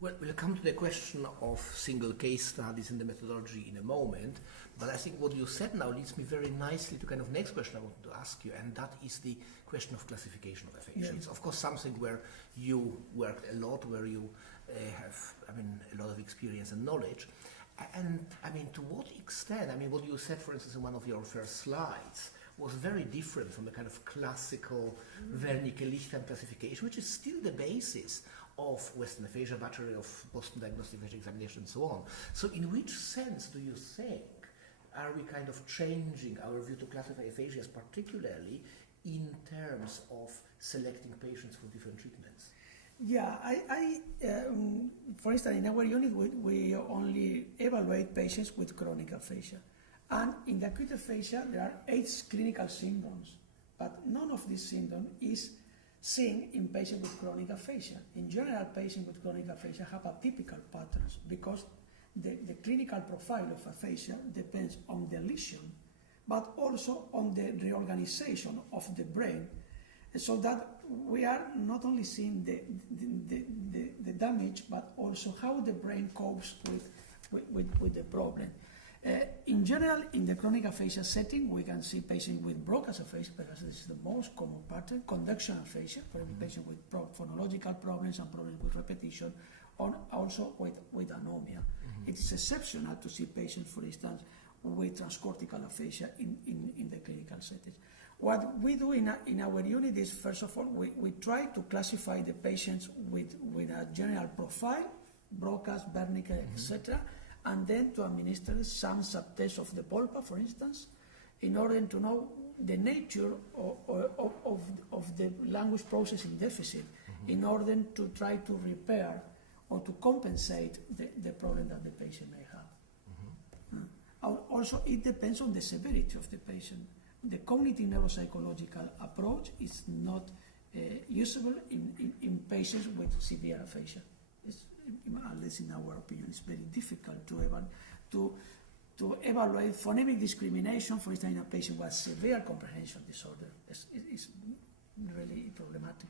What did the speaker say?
Well, we'll come to the question of single case studies and the methodology in a moment, but I think what you said now leads me very nicely to kind of next question I wanted to ask you, and that is the question of classification of aphasia. Yeah. It's of course something where you worked a lot, where you have, a lot of experience and knowledge. And, to what extent, what you said, for instance, in one of your first slides, was very different from the kind of classical Wernicke-Lichtheim classification, which is still the basis of Western aphasia, battery of Boston Diagnostic Aphasia Examination, and so on. So in which sense do you think are we kind of changing our view to classify aphasias, particularly in terms of selecting patients for different treatments? Yeah, for instance, in our unit, we only evaluate patients with chronic aphasia. And in the acute aphasia, there are 8 clinical symptoms, but none of these symptoms is seen in patients with chronic aphasia. In general, patients with chronic aphasia have atypical patterns because the clinical profile of aphasia depends on the lesion, but also on the reorganization of the brain, so that we are not only seeing the damage, but also how the brain copes with the problem. In general, in the chronic aphasia setting, we can see patients with Broca's aphasia, because this is the most common pattern, conduction aphasia, for patients with phonological problems and problems with repetition, or also with anomia. It is exceptional to see patients, for instance, with transcortical aphasia in the clinical setting. What we do in our unit is, first of all, we try to classify the patients with a general profile, Broca's, Wernicke, etc., and then to administer some subtests of the polpa, for instance, in order to know the nature of the language processing deficit, in order to try to repair or to compensate the problem that the patient may have. Also, it depends on the severity of the patient. The cognitive neuropsychological approach is not usable in patients with severe aphasia. At least in our opinion, it's very difficult to evaluate phonemic discrimination, for instance, in a patient with severe comprehension disorder. It's really problematic.